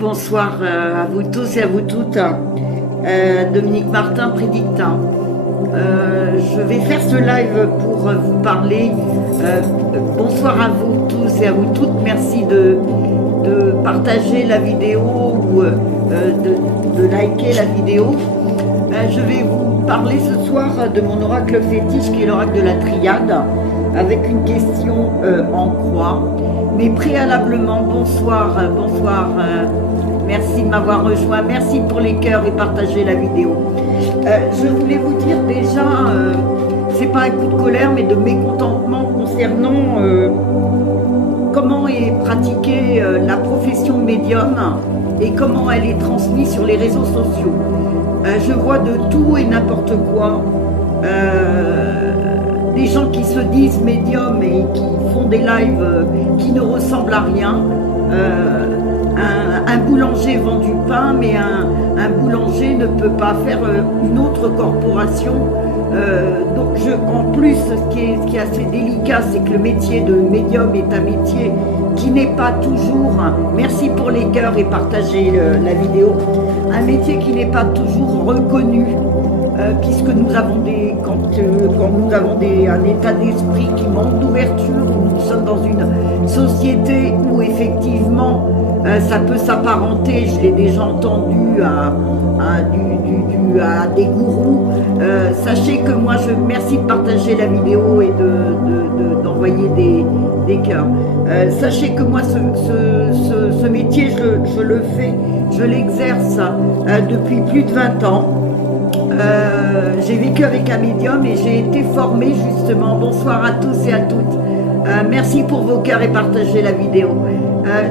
Bonsoir à vous tous et à vous toutes. Dominique Martin, Prédictin. Je vais faire ce live pour vous parler. Bonsoir à vous tous et à vous toutes. Merci de partager la vidéo ou de liker la vidéo. Je vais vous parler ce soir de mon oracle fétiche qui est l'oracle de la Triade avec une question en croix. Mais préalablement, bonsoir, merci de m'avoir rejoint, merci pour les cœurs et partager la vidéo. Je voulais vous dire déjà, c'est pas un coup de colère, mais de mécontentement concernant comment est pratiquée la profession médium et comment elle est transmise sur les réseaux sociaux. Je vois de tout et n'importe quoi. Des gens qui se disent médiums et qui font des lives qui ne ressemblent à rien. Un boulanger vend du pain, mais un boulanger ne peut pas faire une autre corporation. Donc en plus, ce qui est assez délicat, c'est que le métier de médium est un métier qui n'est pas toujours, merci pour les cœurs et partagez la vidéo, un métier qui n'est pas toujours reconnu. Puisque nous avons quand nous avons un état d'esprit qui manque d'ouverture, où nous sommes dans une société où effectivement ça peut s'apparenter, je l'ai déjà entendu, à des gourous. Sachez que moi, merci de partager la vidéo et d'envoyer des cœurs. Sachez que moi, ce métier, je le fais, je l'exerce depuis plus de 20 ans. J'ai vécu avec un médium et j'ai été formée justement, bonsoir à tous et à toutes, merci pour vos cœurs et partagez la vidéo.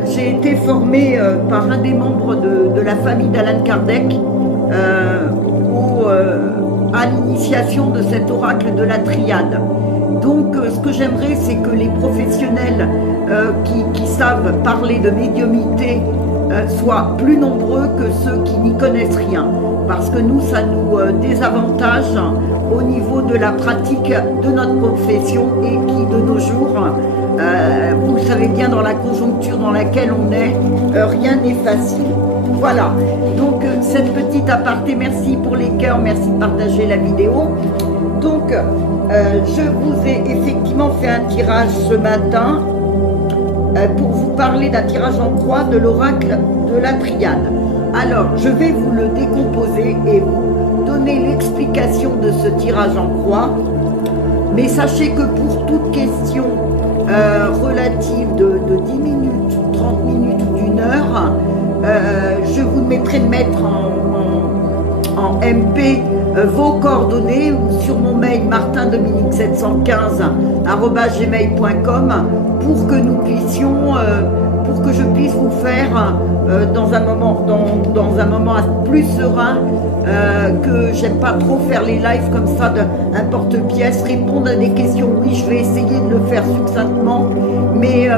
J'ai été formée par un des membres de la famille d'Alan Kardec à l'initiation de cet oracle de la Triade. Donc ce que j'aimerais, c'est que les professionnels qui savent parler de médiumité soient plus nombreux que ceux qui n'y connaissent rien. Parce que nous, ça nous désavantage au niveau de la pratique de notre profession et qui, de nos jours, vous le savez bien, dans la conjoncture dans laquelle on est, rien n'est facile. Voilà, donc cette petite aparté, merci pour les cœurs, merci de partager la vidéo. Donc, je vous ai effectivement fait un tirage ce matin pour vous parler d'un tirage en croix de l'oracle de la Triade. Alors, je vais vous le décomposer et vous donner l'explication de ce tirage en croix. Mais sachez que pour toute question relative de 10 minutes, 30 minutes ou d'une heure, je vous mettrai de mettre en MP vos coordonnées ou sur mon mail martindominique715@gmail.com pour que nous puissions, pour que je puisse vous faire dans un moment plus serein, que j'aime pas trop faire les lives comme ça d'un porte-pièce, répondre à des questions. Oui, je vais essayer de le faire succinctement, mais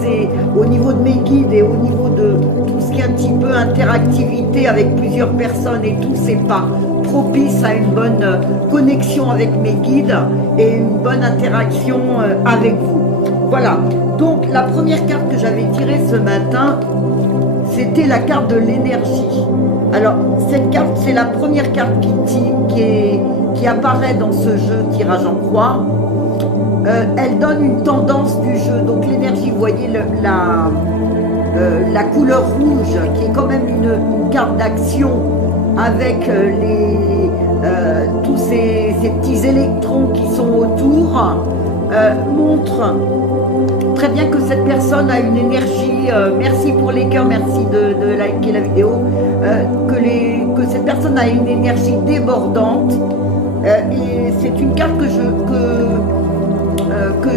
c'est au niveau de mes guides et au niveau de tout ce qui est un petit peu interactivité avec plusieurs personnes et tout, c'est pas propice à une bonne connexion avec mes guides et une bonne interaction avec vous. Voilà, donc la première carte que j'avais tirée ce matin, c'était la carte de l'énergie. Alors, cette carte, c'est la première carte qui apparaît dans ce jeu tirage en croix. Elle donne une tendance du jeu. Donc, l'énergie, vous voyez la couleur rouge, qui est quand même une carte d'action avec tous ces petits électrons qui sont autour, montre très bien que cette personne a une énergie, merci pour les cœurs, merci de liker la vidéo, que cette personne a une énergie débordante, et c'est une carte que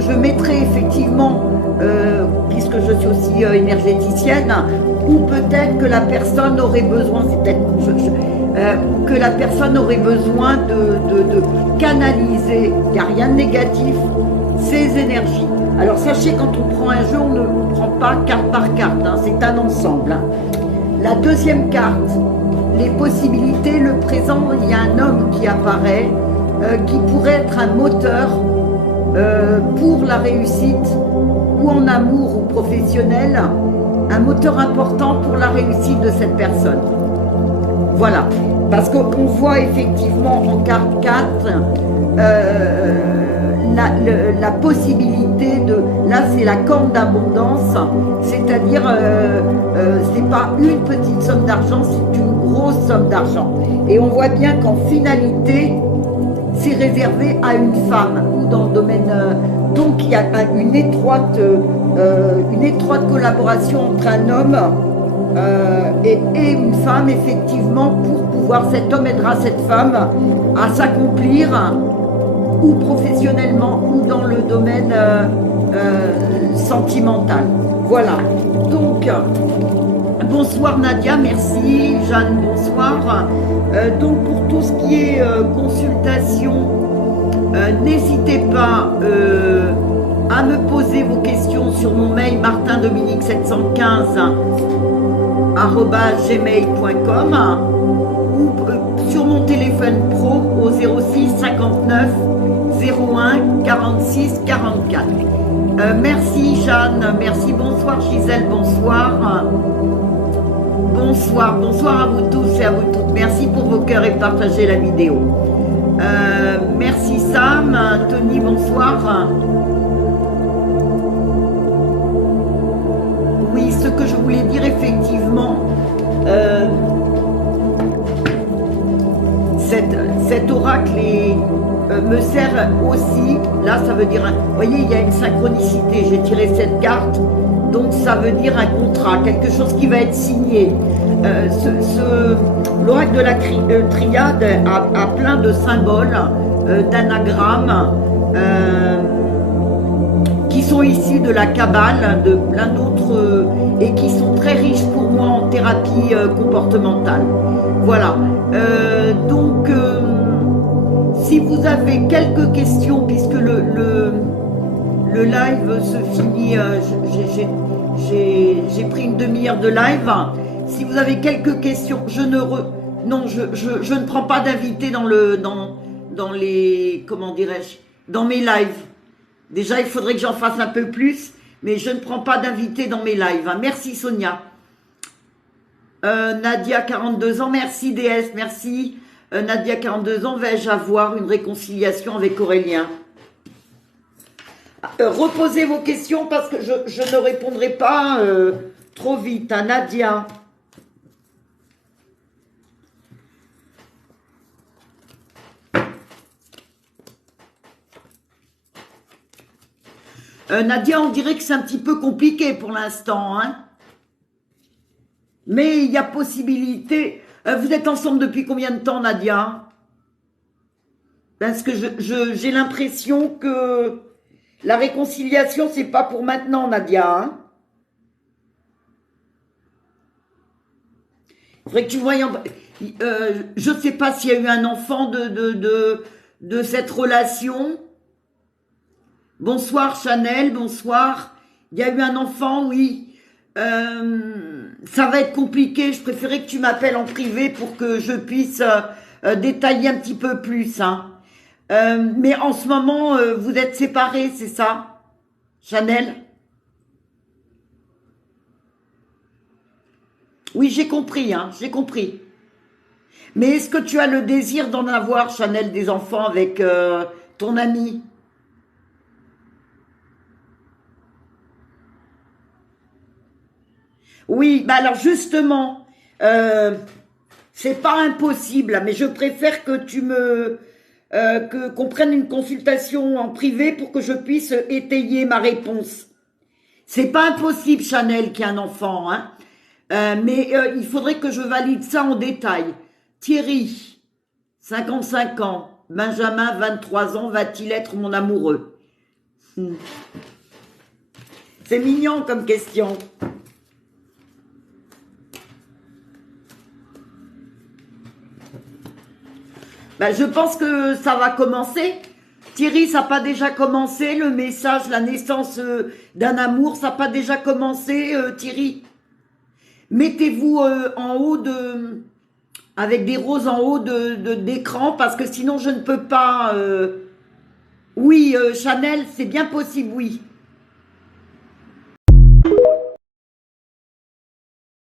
je mettrai effectivement, puisque je suis aussi énergéticienne, ou peut-être que la personne aurait besoin, c'est peut-être que la personne aurait besoin de canaliser, il n'y a rien de négatif, ces énergies. Alors sachez, quand on prend un jeu, on ne prend pas carte par carte, hein, c'est un ensemble. Hein. La deuxième carte, les possibilités, le présent, il y a un homme qui apparaît, qui pourrait être un moteur pour la réussite, ou en amour ou professionnel, un moteur important pour la réussite de cette personne. Voilà, parce qu'on voit effectivement en carte 4 la possibilité de, là c'est la corne d'abondance, c'est-à-dire c'est pas une petite somme d'argent, c'est une grosse somme d'argent. Et on voit bien qu'en finalité, c'est réservé à une femme ou dans le domaine. Donc il y a une étroite collaboration entre un homme et une femme, effectivement, pour pouvoir, cet homme aidera cette femme à s'accomplir ou professionnellement ou dans le domaine sentimental. Voilà. Donc, bonsoir Nadia, merci. Jeanne, bonsoir. Donc, pour tout ce qui est consultation, n'hésitez pas à me poser vos questions sur mon mail martindominique715@gmail.com ou sur mon téléphone pro au 06 59 01 46 44. Merci Jeanne, merci, bonsoir Gisèle, bonsoir. Bonsoir à vous tous et à vous toutes. Merci pour vos cœurs et partagez la vidéo. Merci Sam, Tony, bonsoir. Oui, ce que je voulais dire effectivement, cet oracle me sert aussi, là ça veut dire, vous voyez il y a une synchronicité, j'ai tiré cette carte, donc ça veut dire un contrat, quelque chose qui va être signé. L'oracle de la triade a plein de symboles, d'anagrammes, qui sont issus de la Kabbale, de plein d'autres, et qui sont très riches pour moi en thérapie comportementale. Voilà. Donc, si vous avez quelques questions, puisque le live se finit, j'ai pris une demi-heure de live. Si vous avez quelques questions, je ne prends pas d'invités dans les, comment dirais-je, dans mes lives. Déjà, il faudrait que j'en fasse un peu plus, mais je ne prends pas d'invités dans mes lives. Merci Sonia. Nadia, 42 ans, merci DS, merci. Nadia, 42 ans, vais-je avoir une réconciliation avec Aurélien? Reposez vos questions parce que je ne répondrai pas trop vite. Hein, Nadia. Nadia, on dirait que c'est un petit peu compliqué pour l'instant, hein. Mais il y a possibilité. Vous êtes ensemble depuis combien de temps, Nadia? Parce que j'ai l'impression que la réconciliation, c'est pas pour maintenant, Nadia. Hein. Il faudrait que tu voies. Je ne sais pas s'il y a eu un enfant de cette relation. Bonsoir Chanel, bonsoir. Il y a eu un enfant, oui. Ça va être compliqué. Je préférais que tu m'appelles en privé pour que je puisse détailler un petit peu plus. Hein. Mais en ce moment, vous êtes séparés, c'est ça, Chanel? Oui, j'ai compris, hein, j'ai compris. Mais est-ce que tu as le désir d'en avoir, Chanel, des enfants avec ton ami? Oui, bah alors justement, c'est pas impossible, mais je préfère que tu me qu'on prenne une consultation en privé pour que je puisse étayer ma réponse. C'est pas impossible, Chanel, qu'il y ait un enfant, hein. Mais il faudrait que je valide ça en détail. Thierry, 55 ans, Benjamin, 23 ans, va-t-il être mon amoureux? C'est mignon comme question. Ben, je pense que ça va commencer. Thierry, ça n'a pas déjà commencé, le message, la naissance d'un amour, ça n'a pas déjà commencé, Thierry? Mettez-vous en haut avec des roses en haut d'écran, parce que sinon je ne peux pas. Oui, Chanel, c'est bien possible, oui.